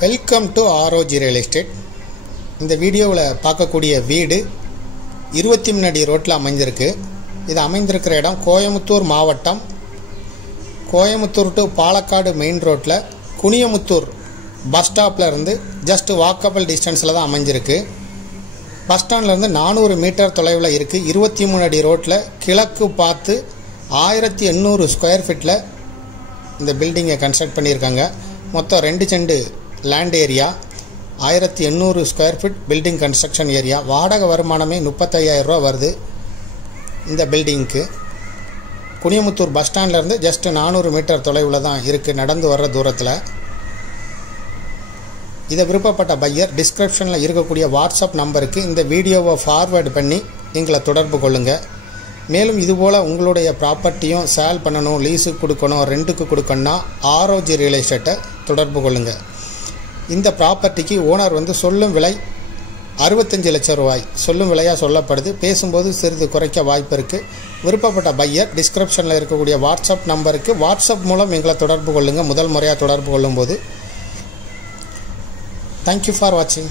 Welcome to ROG real estate. இந்த வீடியோவில் பார்க்கக்கூடிய வீடு 23 அடி ரோட்டில் அமைஞ்சிருக்கு. இது அமைந்திருக்கிற இடம் கோயமுத்தூர் மாவட்டம், கோயமுத்தூர் டு பாலக்காடு மெயின் ரோட்டில் குனியமுத்தூர் பஸ் ஸ்டாப்பில் இருந்து ஜஸ்ட் வாக்கபிள் டிஸ்டன்ஸில் தான் அமைஞ்சிருக்கு. பஸ் ஸ்டாண்ட்லேருந்து 400 மீட்டர் தொலைவில் இருக்குது. 23 அடி ரோட்டில் கிழக்கு பார்த்து 1800 ஸ்கொயர் ஃபீட்டில் இந்த பில்டிங்கை கன்ஸ்ட்ரக்ட் பண்ணியிருக்காங்க. மொத்தம் 2 cent land area, 1800 square feet building construction area. வாடகை வருமானமே 35,000 ரூபா வருது இந்த பில்டிங்க்கு. குனியமுத்தூர் பஸ் ஸ்டாண்ட்லேருந்து ஜஸ்ட் 400 மீட்டர் தொலைவில் தான் இருக்குது, நடந்து வர்ற தூரத்தில். இதை விருப்பப்பட்ட பையர் டிஸ்கிரிப்ஷனில் இருக்கக்கூடிய வாட்ஸ்அப் நம்பருக்கு இந்த வீடியோவை ஃபார்வேர்டு பண்ணி எங்களை தொடர்பு கொள்ளுங்கள். மேலும் இதுபோல் உங்களுடைய ப்ராப்பர்ட்டியும் சேல் பண்ணணும், லீஸுக்கு கொடுக்கணும், ரெண்ட்டுக்கு கொடுக்கணுன்னா ஆர்ஓஜி ரியல் எஸ்டேட்டை தொடர்பு கொள்ளுங்கள். இந்த ப்ராப்பர்ட்டிக்கு ஓனர் சொல்லும் விலை 65 லட்சம் ரூபாய் சொல்லும் விலையாக சொல்லப்படுது. பேசும்போது சிறிது குறைக்க வாய்ப்பு இருக்குது. விருப்பப்பட்ட பையர் டிஸ்கிரிப்ஷனில் இருக்கக்கூடிய வாட்ஸ்அப் நம்பருக்கு வாட்ஸ்அப் மூலம் எங்களை தொடர்பு கொள்ளுங்கள். முதல் முறையாக தொடர்பு கொள்ளும்போது. தேங்க்யூ ஃபார் வாட்சிங்.